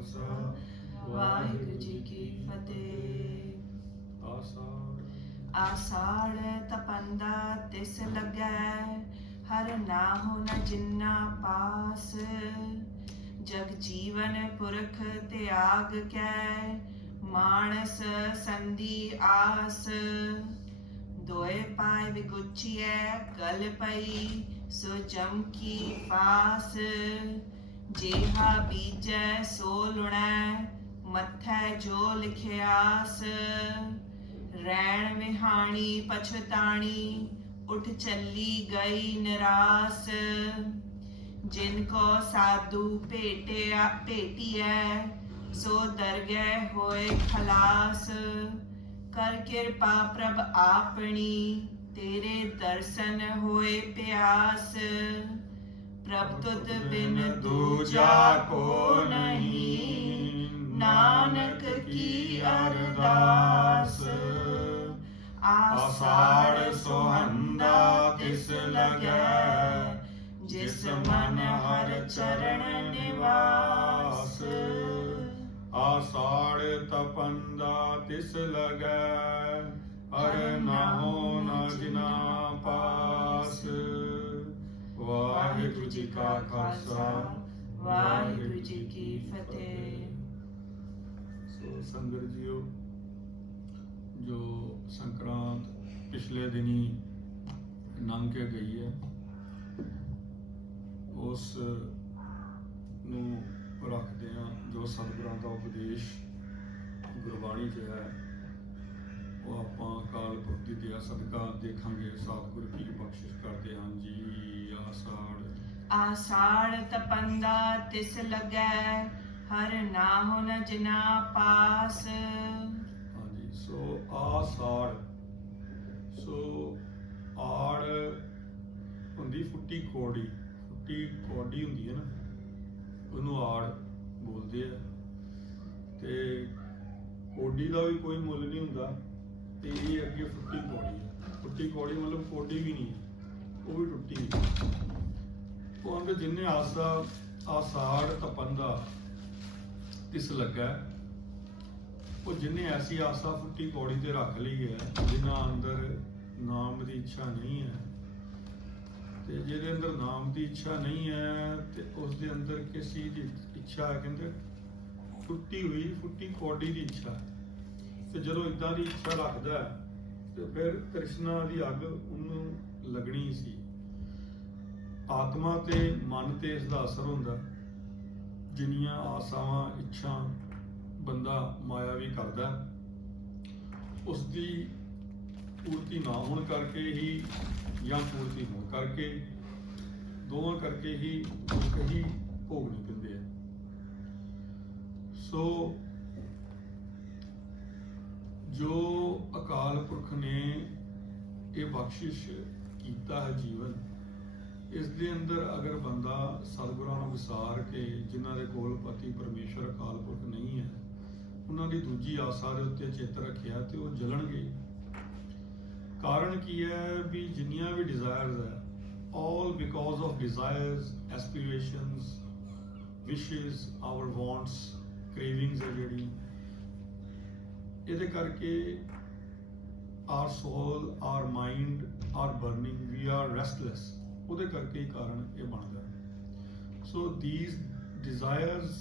खालसा वाहिगुरु जी की फतेह। आषाढ़ तपंदा तिस लगै, हर नाहु न जिन्ना पास। जग जीवन पुरख त्याग कै, मानस संधि आस। दोए पाए विगुचिए गल पई, सो जम की फास। जेहा बीजै सो लुणै, मथै जो लिखियास। रैण विहाणी पछताणी, उठ चली गई निरास। जिनको साधु भेटिया, सो दरगह होए खलास। कर कृपा प्रभ आपनी, तेरे दर्शन होए प्यास। प्रभ तुद बिन दूजा को नहीं, नानक की अरदास। आषाढ़ सोहंदा तिस लगै, जिस मन हर चरण निवास। आषाढ़ तपंदा तिस लगै, हर नाहो न जिना पास। वाहिगुरु जी का खालसा वाहिगुरु जी की फतेह। सो संगत जीओ, जो संक्रांत पिछले दिनी लंघ के गई है, उस ਨੂੰ ਰੱਖਦੇ ਹਾਂ। ਜੋ ਸਤਿਗੁਰਾਂ ਦਾ ਉਪਦੇਸ਼ ਗੁਰਬਾਣੀ 'ਚ ਹੈ, ਉਹ ਆਪਾਂ ਅਕਾਲ ਪੁਰਖ ਦੀ ਦਇਆ ਸਦਕਾ ਦੇਖਾਂਗੇ। ਸਤਿਗੁਰ ਕੀ ਬਖਸ਼ਿਸ਼ ਕਰਦੇ ਹਨ ਜੀ। आषाढ़ तपंदा तिस लगै, हर नाहु न जिना पास। ਹਾਂਜੀ, ਸੋ ਆषाढ़, ਸੋ ਆੜ ਹੁੰਦੀ ਫੁੱਟੀ ਕੌੜੀ। ਫੁੱਟੀ ਕੌੜੀ ਹੁੰਦੀ ਹੈ ਨਾ, ਉਹਨੂੰ ਆੜ ਬੋਲਦੇ ਆ। ਤੇ ਕੋਡੀ ਦਾ ਵੀ ਕੋਈ ਮੁੱਲ ਨਹੀਂ ਹੁੰਦਾ, ਤੇ ਇਹ ਅੱਗੇ ਫੁੱਟੀ ਕੌੜੀ ਹੈ। ਫੁੱਟੀ ਕੌੜੀ ਮਤਲਬ ਕੋਡੀ ਵੀ ਨਹੀਂ, ਉਹ ਵੀ ਟੁੱਟੀ। ਉਹ ਆਂਦੇ ਜਿੰਨੇ ਆषाढ़ ਤਪੰਦਾ ਤਿਸ ਲੱਗਾ, ਉਹ ਜਿੰਨੇ ਐਸੀ ਆਸਾ ਫੁੱਟੀ ਕੌੜੀ ਤੇ ਰੱਖ ਲਈ ਹੈ, ਜਿਨ੍ਹਾਂ ਅੰਦਰ ਨਾਮ ਦੀ ਇੱਛਾ ਨਹੀਂ ਹੈ। ਤੇ ਜਿਹਦੇ ਅੰਦਰ ਨਾਮ ਦੀ ਇੱਛਾ ਨਹੀਂ ਹੈ, ਤੇ ਉਸ ਦੇ ਅੰਦਰ ਕਿਸ ਚੀਜ਼ ਦੀ ਇੱਛਾ ਹੈ? ਕਹਿੰਦੇ ਟੁੱਟੀ ਹੋਈ ਫੁੱਟੀ ਕੌਡੀ ਦੀ ਇੱਛਾ। ਤੇ ਜਦੋਂ ਇਦਾਂ ਦੀ ਇੱਛਾ ਰੱਖਦਾ ਤੇ ਫਿਰ ਤ੍ਰਿਸ਼ਨਾ ਦੀ ਅੱਗ ਉਹਨੂੰ ਲੱਗਣੀ ਸੀ। ਆਤਮਾ ਤੇ ਮਨ ਤੇ ਇਸ ਦਾ ਅਸਰ ਹੁੰਦਾ। ਜਿੰਨੀਆਂ ਆਸਾਵਾਂ ਇੱਛਾ ਬੰਦਾ ਮਾਇਆਵੀ ਕਰਦਾ, ਉਸ ਦੀ ਪੂਰਤੀ ਨਾ ਹੋਣ ਕਰਕੇ ਹੀ ਜਾਂ ਪੂਰਤੀ ਹੋਣ ਕਰਕੇ, ਦੋਵਾਂ ਕਰਕੇ ਹੀ ਕਹੀ ਭੋਗਣੇ ਪੈਂਦੇ ਆ। ਸੋ ਜੋ ਅਕਾਲ ਪੁਰਖ ਨੇ ਇਹ ਬਖਸ਼ਿਸ਼ ਕੀਤਾ ਹੈ ਜੀਵਨ, ਇਸ ਦੇ ਅੰਦਰ ਅਗਰ ਬੰਦਾ ਸਤਿਗੁਰਾਂ ਨੂੰ ਵਿਸਾਰ ਕੇ, ਜਿਨ੍ਹਾਂ ਦੇ ਕੋਲ ਪਤੀ ਪਰਮੇਸ਼ਰ ਅਕਾਲ ਪੁਰਖ ਨਹੀਂ ਹੈ, ਉਹਨਾਂ ਦੀ ਦੂਜੀ ਆਸਾ ਦੇ ਉੱਤੇ ਚਿੱਤ ਰੱਖਿਆ, ਤੇ ਉਹ ਜਲਣਗੇ। ਕਾਰਨ ਕੀ ਹੈ? ਵੀ ਜਿੰਨੀਆਂ ਵੀ ਡਿਜ਼ਾਇਰਸ ਹੈ, all because of desires, aspirations, wishes, our wants, cravings ਹੈ ਜਿਹੜੀ, ਇਹਦੇ ਕਰਕੇ our soul, our mind are burning, we are restless। ਉਹਦੇ ਕਰਕੇ ਹੀ ਕਾਰਨ ਇਹ ਬਣਦਾ। So these desires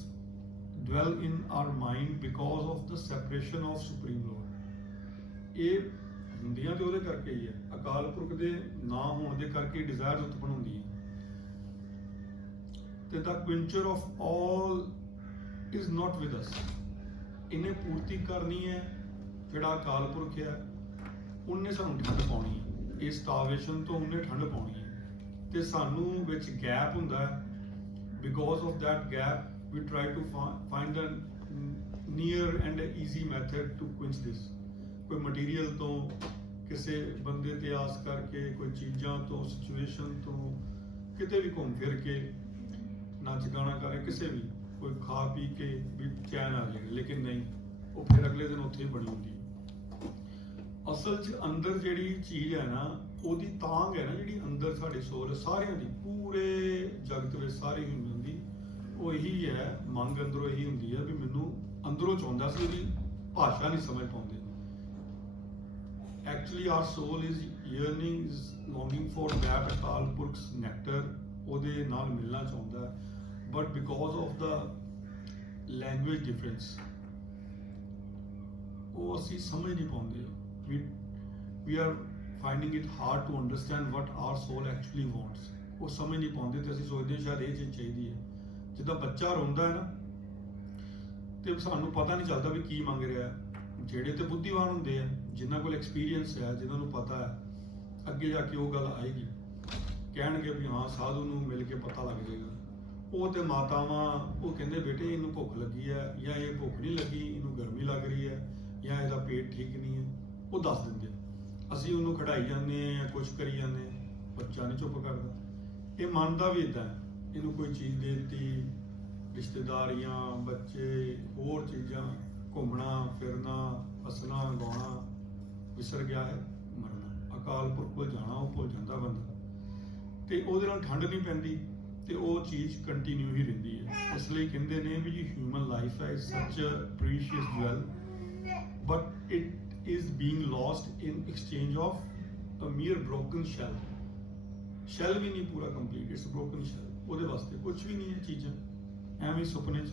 dwell in our mind because of the separation of Supreme Lord। ਇਹ ਹੁੰਦੀਆਂ ਤੇ ਉਹਦੇ ਕਰਕੇ ਹੀ ਹੈ, ਅਕਾਲ ਪੁਰਖ ਦੇ ਨਾ ਹੋਣ ਦੇ ਕਰਕੇ ਡਿਜ਼ਾਇਰਸ ਉਤਪਨ ਹੁੰਦੀ ਹੈ। ਤੇ the quencher of all is not with us। ਇਹਨੇ ਪੂਰਤੀ ਕਰਨੀ ਹੈ, ਜਿਹੜਾ ਅਕਾਲ ਪੁਰਖ ਹੈ, ਉਹਨੇ ਸਾਨੂੰ ਠੰਡ ਪਾਉਣੀ ਹੈ। ਇਹ ਸਟਾਰਵੇਸ਼ਨ ਤੋਂ ਉਹਨੇ ਠੰਡ ਪਾਉਣੀ ਹੈ, ਤੇ ਸਾਨੂੰ ਵਿੱਚ ਗੈਪ ਹੁੰਦਾ ਹੈ। Because of that gap we try to find a near and easy method to quench this. ਕੋਈ ਮਟੀਰੀਅਲ ਤੋਂ, ਕਿਸੇ ਬੰਦੇ ਤੇ ਆਸ ਕਰਕੇ, ਕੋਈ ਚੀਜ਼ਾਂ ਤੋਂ, ਸਿਚੁਏਸ਼ਨ ਤੋਂ, ਕਿਤੇ ਵੀ ਘੁੰਮ ਫਿਰ ਕੇ, ਨੱਚ ਗਾਣਾ ਕਰੇ, ਕਿਸੇ ਵੀ, ਕੋਈ ਖਾ ਪੀ ਕੇ ਵੀ ਚੈਨ ਆ ਜਾਏਗਾ, ਲੇਕਿਨ ਨਹੀਂ, ਉਹ ਫਿਰ ਅਗਲੇ ਦਿਨ ਉੱਥੇ ਹੀ ਬਣੀ ਹੁੰਦੀ। ਅਸਲ 'ਚ ਅੰਦਰ ਜਿਹੜੀ ਚੀਜ਼ ਹੈ ਨਾ, ਉਹਦੀ ਤਾਂਘ ਹੈ ਨਾ, ਜਿਹੜੀ ਅੰਦਰ ਸਾਡੀ ਸੋਲ ਸਾਰਿਆਂ ਦੀ, ਪੂਰੇ ਜਗਤ ਵਿੱਚ ਸਾਰੀ ਹਿਊਮਨ ਦੀ, ਉਹ ਇਹੀ ਹੈ, ਮੰਗ ਅੰਦਰੋਂ ਇਹੀ ਹੁੰਦੀ ਹੈ ਵੀ ਮੈਨੂੰ ਅੰਦਰੋਂ ਚਾਹੁੰਦਾ ਸੀ, ਉਹਦੀ ਭਾਸ਼ਾ ਨਹੀਂ ਸਮਝ ਪਾਉਂਦੇ। Actually our soul is yearning, is longing for that Akal ਪੁਰਖ's nectar, ਉਹਦੇ ਨਾਲ ਮਿਲਣਾ ਚਾਹੁੰਦਾ ਹੈ, but because of the language difference ਉਹ ਅਸੀਂ ਸਮਝ ਨਹੀਂ ਪਾਉਂਦੇ। we are finding it hard to understand what our soul actually wants, ਉਹ ਸਮਝ ਨਹੀਂ ਪਾਉਂਦੇ ਤੇ ਅਸੀਂ ਸੋਚਦੇ ਹਾਂ ਸ਼ਾਇਦ ਇਹ ਚੀਜ਼ ਚਾਹੀਦੀ ਹੈ। ਜਿੱਦਾਂ ਬੱਚਾ ਰੋਂਦਾ ਹੈ ਨਾ ਤੇ ਸਾਨੂੰ ਪਤਾ ਨਹੀਂ ਚੱਲਦਾ ਵੀ ਕੀ ਮੰਗ ਰਿਹਾ ਹੈ। ਜਿਹੜੇ ਤੇ ਬੁੱਧੀਵਾਨ ਹੁੰਦੇ ਆ, ਜਿਨ੍ਹਾਂ ਕੋਲ ਐਕਸਪੀਰੀਅੰਸ ਹੈ, ਜਿਨ੍ਹਾਂ ਨੂੰ ਪਤਾ ਹੈ ਅੱਗੇ ਜਾ ਕੇ ਉਹ ਗੱਲ ਆਏਗੀ, ਕਹਿਣਗੇ ਵੀ ਹਾਂ ਸਾਧੂ ਨੂੰ ਮਿਲ ਕੇ ਪਤਾ ਲੱਗ ਜਾਏਗਾ। ਉਹ ਤੇ ਮਾਤਾਵਾਂ ਉਹ ਕਹਿੰਦੇ ਬੇਟੇ ਇਹਨੂੰ ਭੁੱਖ ਲੱਗੀ ਹੈ, ਜਾਂ ਇਹ ਭੁੱਖ ਨਹੀਂ ਲੱਗੀ, ਇਹਨੂੰ ਗਰਮੀ ਲੱਗ ਰਹੀ ਹੈ, ਜਾਂ ਇਹਦਾ ਪੇਟ ਠੀਕ ਨਹੀਂ ਹੈ, ਉਹ ਦੱਸ ਦਿੰਦੇ। ਅਸੀਂ ਉਹਨੂੰ ਖੜਾਈ ਜਾਂਦੇ ਹਾਂ, ਕੁਛ ਕਰੀ ਜਾਂਦੇ ਹਾਂ, ਬੱਚਾ ਨਹੀਂ ਚੁੱਪ ਕਰਦਾ। ਇਹ ਮੰਨਦਾ ਵੀ ਇੱਦਾਂ, ਇਹਨੂੰ ਕੋਈ ਚੀਜ਼ ਦੇ ਦਿੱਤੀ, ਰਿਸ਼ਤੇਦਾਰੀਆਂ, ਬੱਚੇ, ਹੋਰ ਚੀਜ਼ਾਂ, ਘੁੰਮਣਾ ਫਿਰਨਾ, ਹੱਸਣਾ ਗਾਉਣਾ, ਵਿਸਰ ਗਿਆ ਹੈ ਮਰਨਾ। ਅਕਾਲ ਪੁਰਖ ਕੋਲ ਜਾਣਾ ਉਹ ਭੁੱਲ ਜਾਂਦਾ ਬੰਦਾ, ਤੇ ਉਹਦੇ ਨਾਲ ਠੰਡ ਨਹੀਂ ਪੈਂਦੀ ਤੇ ਉਹ ਚੀਜ਼ ਕੰਟੀਨਿਊ ਹੀ ਰਹਿੰਦੀ ਹੈ। ਇਸ ਲਈ ਕਹਿੰਦੇ ਨੇ ਵੀ ਜੀ ਹਿਊਮਨ ਲਾਈਫ ਹੈ such a precious jewel, but it is being lost in exchange of a mere broken shell. Shell ਵੀ ਨਹੀਂ ਪੂਰਾ ਕੰਪਲੀਟ, ਇਟਸ ਬ੍ਰੋਕਨ ਸ਼ੈਲ। ਉਹਦੇ ਵਾਸਤੇ ਕੁਝ ਵੀ ਨਹੀਂ ਹੈ ਚੀਜ਼ਾਂ, ਐਵੇਂ ਸੁਪਨੇ 'ਚ।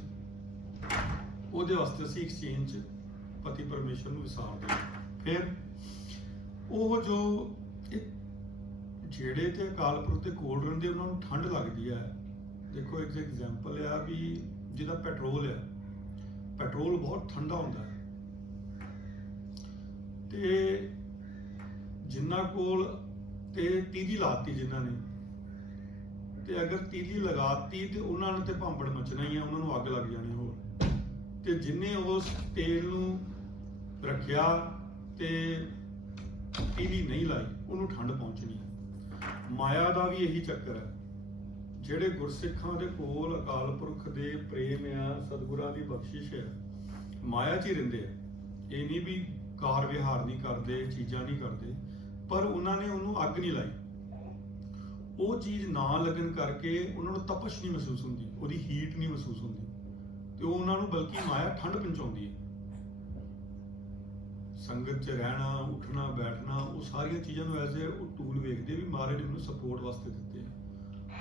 ਉਹਦੇ ਵਾਸਤੇ ਅਸੀਂ ਐਕਸਚੇਂਜ 'ਚ ਪਤੀ ਪਰਮੇਸ਼ਰ ਨੂੰ ਵਿਸਾਰਦੇ ਹਾਂ। ਫਿਰ ਉਹ ਜੋ ਜਿਹੜੇ ਤੇ ਅਕਾਲ ਪੁਰਖ ਦੇ ਕੋਲ ਰਹਿੰਦੇ ਉਹਨਾਂ ਨੂੰ ਠੰਡ ਲੱਗਦੀ ਹੈ। ਦੇਖੋ ਇੱਕ ਐਗਜ਼ਾਮਪਲ ਆ ਵੀ ਜਿਹਦਾ ਪੈਟਰੋਲ ਹੈ, ਪੈਟਰੋਲ ਬਹੁਤ ਠੰਡਾ ਹੁੰਦਾ ਹੈ, ਤੇ ਜਿਨ੍ਹਾਂ ਕੋਲ ਤੇ ਤੀਲੀ ਲਾਤੀ ਜਿਨ੍ਹਾਂ ਨੇ, ਤੇ ਅਗਰ ਤੀਲੀ ਲਗਾਤੀ ਤੇ ਉਹਨਾਂ ਨੇ ਤੇ ਭਾਂਬੜ ਮਚਣਾ ਹੀ ਆ, ਉਹਨਾਂ ਨੂੰ ਅੱਗ ਲੱਗ ਜਾਣੀ ਹੋਰ। ਤੇ ਜਿਨੇ ਉਸ ਤੇਲ ਨੂੰ ਰੱਖਿਆ ਤੇ ਤੀਲੀ ਨਹੀਂ ਲਾਈ, ਉਹਨੂੰ ਠੰਡ ਪਹੁੰਚਣੀ। ਮਾਇਆ ਦਾ ਵੀ ਇਹੀ ਚੱਕਰ ਹੈ। ਜਿਹੜੇ ਗੁਰਸਿੱਖਾਂ ਦੇ ਕੋਲ ਅਕਾਲ ਪੁਰਖ ਦੇ ਪ੍ਰੇਮ ਆ, ਸਤਿਗੁਰਾਂ ਦੀ ਬਖਸ਼ਿਸ਼ ਹੈ, ਮਾਇਆ 'ਚ ਹੀ ਰਹਿੰਦੇ ਆ। ਇਹ ਨਹੀਂ ਵੀ ਕਾਰ ਵਿਹਾਰ ਨਹੀਂ ਕਰਦੇ, ਚੀਜ਼ਾਂ ਨਹੀਂ ਕਰਦੇ, ਪਰ ਉਹਨਾਂ ਨੇ ਉਹਨੂੰ ਅੱਗ ਨਹੀਂ ਲਾਈ। ਉਹ ਚੀਜ਼ ਨਾ ਲੱਗਣ ਕਰਕੇ ਉਹਨਾਂ ਨੂੰ ਤਪਸ਼ ਨਹੀਂ ਮਹਿਸੂਸ ਹੁੰਦੀ, ਉਹਦੀ ਹੀਟ ਨਹੀਂ ਮਹਿਸੂਸ ਹੁੰਦੀ, ਤੇ ਉਹ ਉਹਨਾਂ ਨੂੰ ਬਲਕਿ ਮਾਇਆ ਠੰਡ ਪਹੁੰਚਾਉਂਦੀ ਹੈ। ਸੰਗਤ 'ਚ ਰਹਿਣਾ, ਉੱਠਣਾ ਬੈਠਣਾ, ਉਹ ਸਾਰੀਆਂ ਚੀਜ਼ਾਂ ਨੂੰ ਐਜ਼ ਏ ਉਹ ਟੂਲ ਵੇਖਦੇ ਵੀ ਮਹਾਰਾਜ ਨੇ ਮੈਨੂੰ ਸਪੋਰਟ ਵਾਸਤੇ ਦਿੱਤੇ,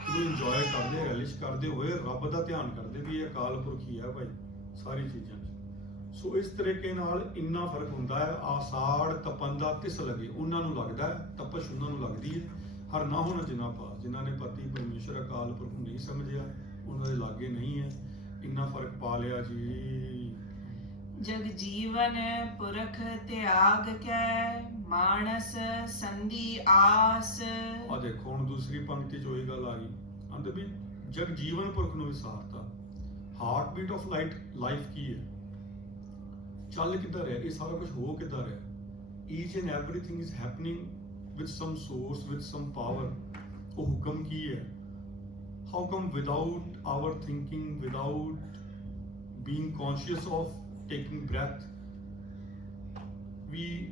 ਉਹਨੂੰ ਇੰਜੋਏ ਕਰਦੇ, ਰਿਲਿਸ਼ ਕਰਦੇ ਹੋਏ ਰੱਬ ਦਾ ਧਿਆਨ ਕਰਦੇ ਵੀ ਇਹ ਅਕਾਲ ਪੁਰਖ ਹੀ ਹੈ ਭਾਈ ਸਾਰੀ ਚੀਜ਼ਾਂ 'ਚ। ਸੋ ਇਸ ਤਰੀਕੇ ਨਾਲ ਇੰਨਾ ਫਰਕ ਹੁੰਦਾ ਹੈ। ਆਸਾੜ ਤਪੰਦਾ ਤਿਸ ਲਗੇ, ਉਹਨਾਂ ਨੂੰ ਲੱਗਦਾ ਹੈ, ਤਪਸ਼ ਉਹਨਾਂ ਨੂੰ ਲੱਗਦੀ ਹੈ। ਹਰ ਨਾ ਹੋਣਾ ਜਿਨ੍ਹਾਂ ਪਾਸ, ਜਿਨ੍ਹਾਂ ਨੇ ਪਤੀ ਪਰਮੇਸ਼ਰ ਅਕਾਲ ਪੁਰਖ ਨੂੰ ਨਹੀਂ ਸਮਝਿਆ, ਉਹਨਾਂ ਦੇ ਲਾਗੇ ਨਹੀਂ ਹੈ। ਇੰਨਾ ਫਰਕ ਪਾ ਲਿਆ ਜੀ। ਜਗ ਜੀਵਨ ਪੁਰਖ ਤਿਆਗ ਕੈ, ਮਾਨਸ ਸੰਧੀ ਆਸ। ਆ ਦੇਖੋ ਹੁਣ ਦੂਸਰੀ ਪੰਕਤੀ 'ਚ ਉਹੀ ਗੱਲ ਆ ਗਈ, ਆਂਦੇ ਵੀ ਜਗ ਜੀਵਨ ਪੁਰਖ ਨੂੰ ਵਿਸਾਰਤਾ। ਹਾਰਟ ਬੀਟ ਆਫ ਲਾਈਫ ਕੀ ਹੈ, ਚੱਲ ਕਿੱਦਾਂ ਰਿਹਾ, ਇਹ ਸਾਰਾ ਕੁਝ ਹੋ ਕਿੱਦਾਂ ਰਿਹਾ। Each and everything is happening with some source, with some power. ਉਹ ਹੁਕਮ ਕੀ ਹੈ? How come without our thinking, without being conscious of taking breath,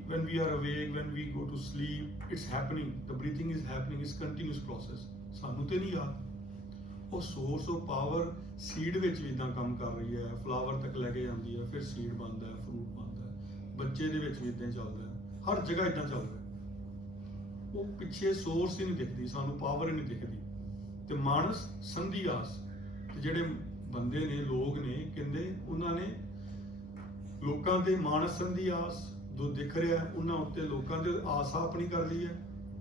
when we are awake, when we go to sleep, it's happening, the breathing is happening, it's continuous process. ਸਾਨੂੰ ਤੇ ਨਹੀਂ ਯਾਦ। ਉਹ source of power seed ਵਿੱਚ ਵੀ ਇਦਾਂ ਕੰਮ ਕਰ ਰਹੀ ਹੈ, ਫਲਾਵਰ ਤੱਕ ਲੈ ਕੇ ਜਾਂਦੀ ਹੈ, ਫਿਰ ਸੀਡ ਬਣਦਾ ਹੈ, ਫਰੂਟ ਬਣਦਾ ਹੈ, ਬੱਚੇ ਦੇ ਵਿੱਚ ਵੀ ਇਦਾਂ ਚੱਲਦਾ ਹੈ, ਹਰ ਜਗ੍ਹਾ ਇਦਾਂ ਚੱਲ ਰਿਹਾ। ਉਹ ਪਿੱਛੇ ਸੋਰਸ ਹੀ ਨਹੀਂ ਦਿਖਦੀ, ਸਾਨੂੰ ਪਾਵਰ ਹੀ ਨਹੀਂ ਦਿਖਦੀ। ਤੇ ਮਾਨਸ ਸੰਧੀ ਆਸ, ਤੇ ਜਿਹੜੇ ਬੰਦੇ ਨੇ, ਲੋਕ ਨੇ, ਕਹਿੰਦੇ ਉਹਨਾਂ ਨੇ ਲੋਕਾਂ ਦੇ ਮਾਨਸ ਸੰਧੀ ਆਸ ਜੋ ਦਿਖ ਰਿਹਾ ਉਹਨਾਂ ਉੱਤੇ ਲੋਕਾਂ ਦੇ ਆਸਾ ਆਪਣੀ ਕਰ ਲਈ ਹੈ,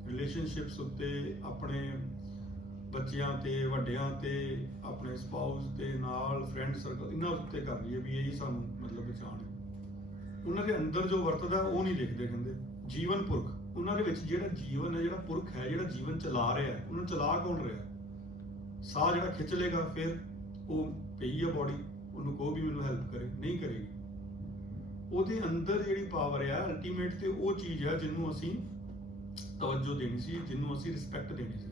ਰਿਲੇਸ਼ਨਸ਼ਿਪਸ ਉੱਤੇ, ਆਪਣੇ ਬੱਚਿਆਂ ਤੇ, ਵੱਡਿਆਂ ਤੇ, ਆਪਣੇ ਸਪਾਊਸ ਦੇ ਨਾਲ, ਫਰੈਂਡ ਸਰਕਲ, ਇਹਨਾਂ ਉੱਤੇ ਕਰ ਲਈ ਹੈ ਵੀ ਇਹੀ ਸਾਨੂੰ ਮਤਲਬ ਪਛਾਣ ਹੈ। ਉਹਨਾਂ ਦੇ ਅੰਦਰ ਜੋ ਵਰਤਦਾ ਉਹ ਨਹੀਂ ਦੇਖਦੇ। ਕਹਿੰਦੇ ਜੀਵਨ ਪੁਰਖ, ਉਹਨਾਂ ਦੇ ਵਿੱਚ ਜਿਹੜਾ ਜੀਵਨ ਹੈ, ਜਿਹੜਾ ਪੁਰਖ ਹੈ, ਜਿਹੜਾ ਜੀਵਨ ਚਲਾ ਰਿਹਾ, ਉਹਨਾਂ ਚਲਾ ਕੌਣ ਰਿਹਾ? ਸਾਹ ਜਿਹੜਾ ਖਿੱਚ ਲੇਗਾ ਫਿਰ ਉਹ ਪਈ ਆ ਬੋਡੀ, ਉਹਨੂੰ ਕਹੋ ਵੀ ਮੈਨੂੰ ਹੈਲਪ ਕਰੇ, ਨਹੀਂ ਕਰੇਗੀ। ਉਹਦੇ ਅੰਦਰ ਜਿਹੜੀ ਪਾਵਰ ਆ ਅਲਟੀਮੇਟ, ਤੇ ਉਹ ਚੀਜ਼ ਆ ਜਿਹਨੂੰ ਅਸੀਂ ਤਵੱਜੋ ਦੇਣੀ ਸੀ, ਜਿਹਨੂੰ ਅਸੀਂ ਰਿਸਪੈਕਟ ਦੇਣੀ ਸੀ।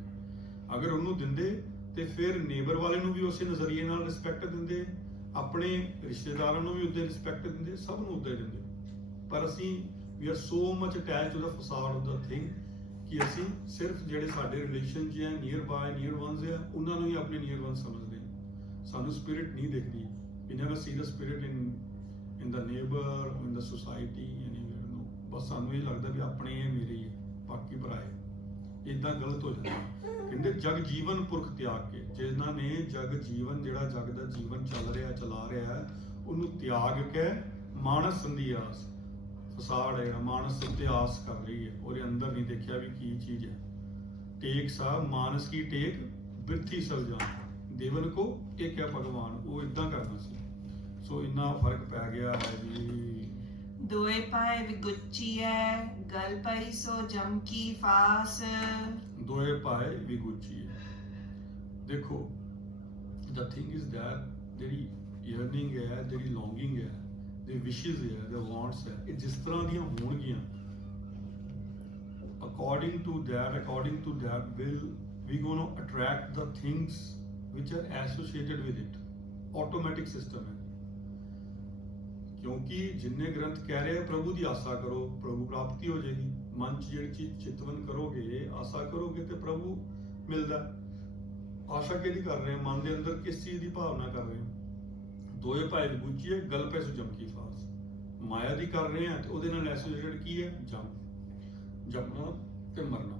ਅਗਰ ਉਹਨੂੰ ਦਿੰਦੇ ਤੇ ਫਿਰ ਨੇਬਰ ਵਾਲੇ ਨੂੰ ਵੀ ਉਸੇ ਨਜ਼ਰੀਏ ਨਾਲ ਰਿਸਪੈਕਟ ਦਿੰਦੇ, ਆਪਣੇ ਰਿਸ਼ਤੇਦਾਰਾਂ ਨੂੰ ਵੀ ਉੱਦਾਂ ਰਿਸਪੈਕਟ ਦਿੰਦੇ, ਸਭ ਨੂੰ ਉੱਦਾਂ ਦਿੰਦੇ। ਪਰ ਅਸੀਂ we are so much attach to the facade of the thing ਕਿ ਅਸੀਂ ਸਿਰਫ ਜਿਹੜੇ ਸਾਡੇ ਰਿਲੇਸ਼ਨ 'ਚ ਹੈ, ਨੀਅਰ ਬਾਏ, ਨੀਅਰ ਵਨਸ ਆ, ਉਹਨਾਂ ਨੂੰ ਹੀ ਆਪਣੇ ਨੀਅਰ ਵਨਸ ਸਮਝਦੇ ਹਾਂ। ਸਾਨੂੰ ਸਪਿਰਿਟ ਨਹੀਂ ਦਿਖਦੀ। We never see the spirit in the neighbour, in the society, anywhere. No, ਬਸ ਸਾਨੂੰ ਇਹ ਲੱਗਦਾ ਵੀ ਆਪਣੇ ਇਹ ਮੇਰੇ ਹੀ ਹੈ, ਬਾਕੀ ਪਰਾਏ। ਇਦਾਂ ਗਲਤ ਹੋ ਜਾਂਦਾ। ਕਹਿੰਦੇ ਜਗ ਜੀਵਨ ਪੁਰਖ ਤਿਆਗ ਕੇ, ਜਿਨ੍ਹਾਂ ਨੇ ਜਗ ਜੀਵਨ, ਜਿਹੜਾ ਜਗ ਦਾ ਜੀਵਨ ਚੱਲ ਰਿਹਾ ਚਲਾ ਰਿਹਾ ਹੈ, ਉਹਨੂੰ ਤਿਆਗ ਕੇ ਮਾਨਸ ਸੰਧੀ ਆਸ, ਫਸਾੜ ਹੈ ਮਾਨਸ ਤੇ ਆਸ ਕਰ ਲਈ ਹੈ, ਉਹਦੇ ਅੰਦਰ ਨਹੀਂ ਦੇਖਿਆ ਵੀ ਕੀ ਚੀਜ਼ ਹੈ। ਟੇਕ ਸਾ ਮਾਨਸ ਕੀ ਟੇਕ ਬਿਰਥੀ ਸਲਜਾਨ, ਦੇਵਨ ਕੋ ਇੱਕ ਹੈ ਭਗਵਾਨ, ਉਹ ਇਦਾਂ ਕਰਨਾ ਸੀ। ਸੋ ਇੰਨਾ ਫਰਕ ਪੈ ਗਿਆ ਹੈ ਜੀ। ਦੋਏ ਪਾਏ ਵਿਗੁੱਚੀਐ, ਗਲ ਪਈ ਸੋ ਜਮ ਕੀ ਫਾਸ। ਦੋਏ ਪਾਏ ਵਿਗੁੱਚੀ ਹੈ। ਦੇਖੋ, the thing is that ਜਿਹੜੀ yearning ਹੈ, ਜਿਹੜੀ longing ਹੈ, the wishes ਹੈ, the wants ਹੈ, ਇਹ ਜਿਸ ਤਰ੍ਹਾਂ ਦੀਆਂ ਹੋਣਗੀਆਂ, according to that will we going to attract the things which are associated with it. Automatic system ਹੈ। ਕਿਉਂਕਿ ਜਿੰਨੇ ਗ੍ਰੰਥ ਕਹਿ ਰਹੇ ਪ੍ਰਭੂ ਦੀ ਆਸਾ ਕਰੋ, ਪ੍ਰਭੂ ਪ੍ਰਾਪਤੀ ਹੋ ਜਾਏਗੀ। ਮਨ 'ਚ ਜਿਹੜੀ ਚੀਜ਼ ਚਿਤਵਨ ਕਰੋਗੇ, ਆਸਾ ਕਰੋਗੇ ਤੇ ਪ੍ਰਭੂ ਮਿਲਦਾ। ਆਸ਼ਾ ਕਿਹਦੀ ਕਰ ਰਹੇ ਹੋ? ਮਨ ਦੇ ਅੰਦਰ ਕਿਸ ਚੀਜ਼ ਦੀ ਭਾਵਨਾ ਕਰ ਰਹੇ ਹੋ? ਦੋਏ ਭਾਈ ਵਿਗੁੱਚੀਏ, ਗਲ ਪੈ ਸੋ ਜਮ ਕੀ ਫਾਸ। ਮਾਇਆ ਦੀ ਕਰ ਰਹੇ ਆ ਤੇ ਉਹਦੇ ਨਾਲ ਐਸੋਸੀਏਟਡ ਕੀ ਹੈ? ਜਮਣਾ ਤੇ ਮਰਨਾ।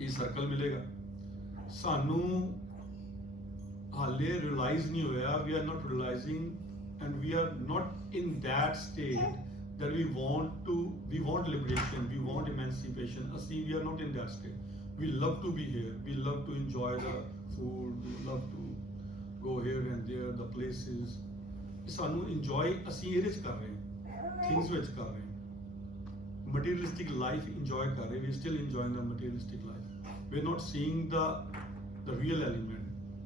ਇਹ ਸਰਕਲ ਮਿਲੇਗਾ। ਸਾਨੂੰ ਹਾਲੇ ਰਿਅਲਾਈਜ਼ ਨਹੀਂ ਹੋਇਆ, we are not realising and we are not in that state that we want liberation, we want emancipation. We are not in that state. We love to be here, we love to enjoy the food, we love to go here and there, the places. ਸਾਨੂੰ enjoy ਅਸੀਂ ਇਹਦੇ 'ਚ ਕਰ ਰਹੇ ਹਾਂ, things ਵਿੱਚ ਕਰ ਰਹੇ ਹਾਂ, materialistic life enjoy ਕਰ ਰਹੇ, we still enjoying the materialistic life. We're not seeing the real element,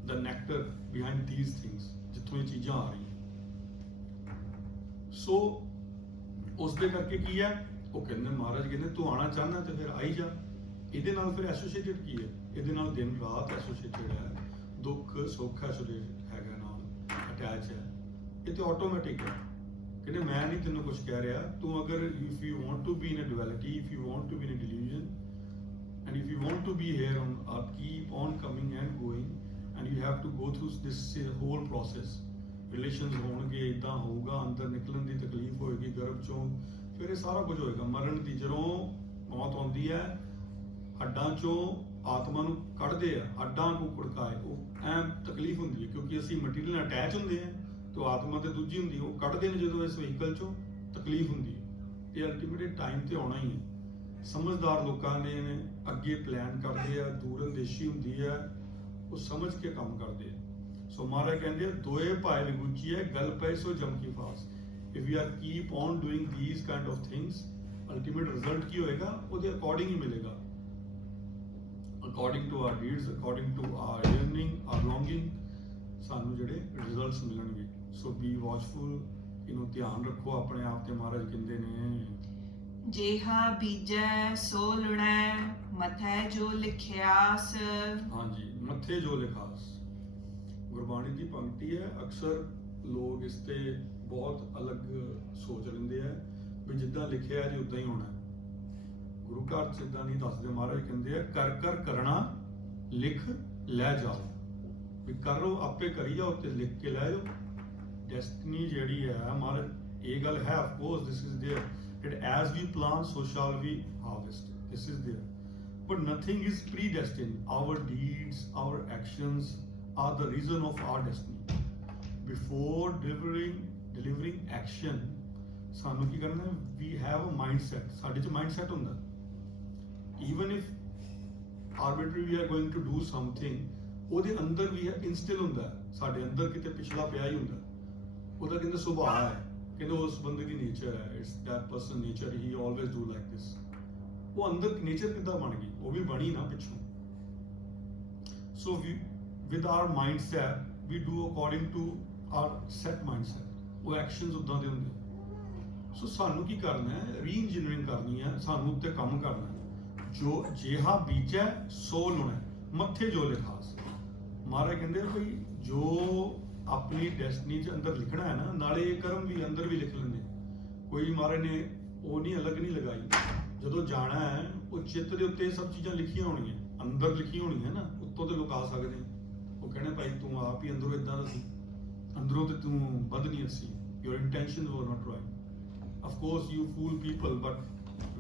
the nectar behind these things, ਜਿੱਥੋਂ ਇਹ ਚੀਜ਼ਾਂ ਆ ਰਹੀਆਂ। ਸੋ ਉਸਦੇ ਕਰਕੇ ਕੀ ਹੈ? ਉਹ ਕਹਿੰਦੇ ਮਹਾਰਾਜ ਕਹਿੰਦੇ ਤੂੰ ਆਉਣਾ ਚਾਹੁੰਦਾ ਤੇ ਫਿਰ ਆਈ ਜਾ। ਇਹਦੇ ਨਾਲ ਫਿਰ ਐਸੋਸੀਏਟਡ ਕੀ ਹੈ? ਇਹਦੇ ਨਾਲ ਦਿਨ ਰਾਤ ਐਸੋਸੀਏਟਡ ਹੈ, ਦੁੱਖ ਸੁੱਖ ਹੈਗਾ ਨਾਲ ਅਟੈਚ ਹੈ। ਇਹ ਤੇ ਆਟੋਮੈਟਿਕ ਹੈ। ਕਹਿੰਦੇ ਮੈਂ ਨਹੀਂ ਤੈਨੂੰ ਕੁਝ ਕਹਿ ਰਿਹਾ, ਤੂੰ ਅਗਰ if you want to be in a duality, if you want to be in a delusion, and if you want to be here on earth, keep on coming and going, and you have to go through this whole process. Relations ਹੋਣਗੇ, ਇਦਾਂ ਹੋਊਗਾ, ਅੰਦਰ ਨਿਕਲਣ ਦੀ ਤਕਲੀਫ ਹੋਏਗੀ ਗਰਭ ਚੋਂ, ਫਿਰ ਇਹ ਸਾਰਾ ਕੁਝ ਹੋਏਗਾ। ਮਰਨ ਦੀ ਜਦੋਂ ਮੌਤ ਆਉਂਦੀ ਹੈ, ਹੱਡਾਂ ਚੋਂ ਆਤਮਾ ਨੂੰ ਕੱਢਦੇ ਆ, ਹੱਡਾਂ ਨੂੰ ਕੁੜਕਾਏ, ਉਹ ਐਂ ਤਕਲੀਫ ਹੁੰਦੀ ਹੈ ਕਿਉਂਕਿ ਅਸੀਂ ਮਟੀਰੀਅਲ ਨਾਲ ਅਟੈਚ ਹੁੰਦੇ ਆ ਤੇ ਆਤਮਾ ਤੇ ਦੂਜੀ ਹੁੰਦੀ, ਉਹ ਕੱਢਦੇ ਨੇ ਜਦੋਂ ਇਸ ਵਹੀਕਲ ਚੋਂ, ਤਕਲੀਫ ਹੁੰਦੀ ਹੈ। ਇਹ ਅਲਟੀਮੇਟ ਟਾਈਮ ਤੇ ਆਉਣਾ ਹੀ ਹੈ। ਸਮਝਦਾਰ ਲੋਕਾਂ ਨੇ ਅੱਗੇ ਪਲਾਨ ਕਰਦੇ ਆ, ਦੂਰ ਅੰਦੇਸ਼ੀ ਹੁੰਦੀ ਹੈ, ਉਹ ਸਮਝ ਕੇ ਕੰਮ ਕਰਦੇ ਆ। ਸੋ ਮਹਾਰਾਜ ਕਹਿੰਦੇ ਦੋਏ ਭਾਏ ਵਿਗੁੱਚੀ ਹੈ, ਗਲ ਪਏ ਸੋ ਜਮ ਕੀ ਫਾਸ। If we are keep on doing these kind of things, ultimate result ਕੀ ਹੋਏਗਾ? ਉਹਦੇ ਅਕੋਰਡਿੰਗ ਹੀ ਮਿਲੇਗਾ। According to our deeds, according to our yearning, our longing, ਸਾਨੂੰ ਜਿਹੜੇ ਰਿਜ਼ਲਟਸ ਮਿਲਣਗੇ। ਸੋ ਬੀ ਵਾਚਫੁਲ, ਇਹਨੂੰ ਧਿਆਨ ਰੱਖੋ ਆਪਣੇ ਆਪ ਤੇ। ਮਹਾਰਾਜ ਕਹਿੰਦੇ ਨੇ ਜੇਹਾ ਬੀਜੈ ਸੋ ਲੁਣੈ, ਮਥੈ ਜੋ ਲਿਖਿਆਸ। ਹਾਂਜੀ, ਮੱਥੇ ਜੋ ਲਿਖਾਸ ਗੁਰਬਾਣੀ ਦੀ ਪੰਕਤੀ ਹੈ। ਅਕਸਰ ਲੋਕ ਇਸ ਤੇ ਬਹੁਤ ਅਲੱਗ ਸੋਚ ਲੈਂਦੇ ਆ ਵੀ ਜਿੱਦਾਂ ਲਿਖਿਆ ਜੀ ਉਦਾਂ ਹੀ ਹੋਣਾ। ਗੁਰੂ ਘਰ ਚ ਇਦਾਂ ਨਹੀਂ ਦੱਸਦੇ। ਮਹਾਰਾਜ ਕਹਿੰਦੇ ਆ ਕਰ ਕਰ ਕਰਨਾ ਲਿਖ ਲੈ ਜਾਓ, ਵੀ ਕਰੋ ਆਪੇ ਕਰੀ ਜਾਓ ਤੇ ਲਿਖ ਕੇ ਲੈ ਜਾਓ। ਡੈਸਟਨੀ ਜਿਹੜੀ ਹੈ ਮਹਾਰਾਜ ਇਹ ਗੱਲ ਹੈ, of course this is there, that as we plant so shall we harvest. This is there, but nothing is predestined. Our deeds, our actions are the reason of our destiny. Before delivering action, ਸਾਨੂੰ ਕੀ ਕਰਨਾ? We have a mindset. ਸਾਡੇ ਚ mindset ਹੁੰਦਾ। Even if arbitrarily we are going to do something, ਉਹਦੇ ਅੰਦਰ ਵੀ instill ਹੁੰਦਾ, ਸਾਡੇ ਅੰਦਰ ਕਿਤੇ ਪਿਛਲਾ ਪਿਆ ਹੀ ਹੁੰਦਾ। ਉਹਦਾ ਕਹਿੰਦੇ ਸੁਭਾਅ ਹੈ, ਕਹਿੰਦੇ ਉਸ ਬੰਦੇ ਦੀ ਨੇਚਰ ਹੈ, it's that person nature, he always do like this. ਉਹ ਅੰਦਰ ਨੇਚਰ ਕਿੱਦਾਂ ਬਣ ਗਈ? ਉਹ ਵੀ ਬਣੀ ਨਾ ਪਿੱਛੋਂ। So we with our mindset we do according to our set mindset. ਉਹ ਐਕਸ਼ਨਸ ਉਦਾਂ ਦੇ ਹੁੰਦੇ। ਸੋ ਸਾਨੂੰ ਕੀ ਕਰਨਾ ਹੈ? ਰੀ-ਇੰਜੀਨੀਅਰਿੰਗ ਕਰਨੀ ਹੈ, ਸਾਨੂੰ ਉੱਤੇ ਕੰਮ ਕਰਨਾ ਹੈ। ਜੋ ਜਿਹਾ ਬੀਜੈ ਸੋ ਲੁਣੈ, ਮੱਥੇ ਜੋ ਲਿਖਾਸ। ਮਹਾਰਾਜ ਕਹਿੰਦੇ ਭਈ ਜੋ ਆਪਣੀ ਡੈਸਟਨੀ ਚ ਅੰਦਰ ਲਿਖਣਾ ਹੈ ਨਾ, ਨਾਲੇ ਇਹ ਕਰਮ ਵੀ ਅੰਦਰ ਵੀ ਲਿਖ ਲੈਂਦੇ। ਕੋਈ ਮਹਾਰਾਜ ਨੇ ਉਹ ਨਹੀਂ ਅਲੱਗ ਨਹੀਂ ਲਗਾਈ। ਜਦੋਂ ਜਾਣਾ ਹੈ ਉਹ ਚਿੱਤ ਦੇ ਉੱਤੇ ਸਭ ਚੀਜ਼ਾਂ ਲਿਖੀਆਂ ਹੋਣੀਆਂ, ਅੰਦਰ ਲਿਖੀਆਂ ਹੋਣੀਆਂ ਨਾ, ਉੱਤੋਂ ਤੇ ਲੁਕਾ ਸਕਦੇ। ਉਹ कहना भाई तू आप ही अंदरों इदां दा सी, अंदरों ते तू बदनीयत सी, your intentions were not right. Of course you fool people but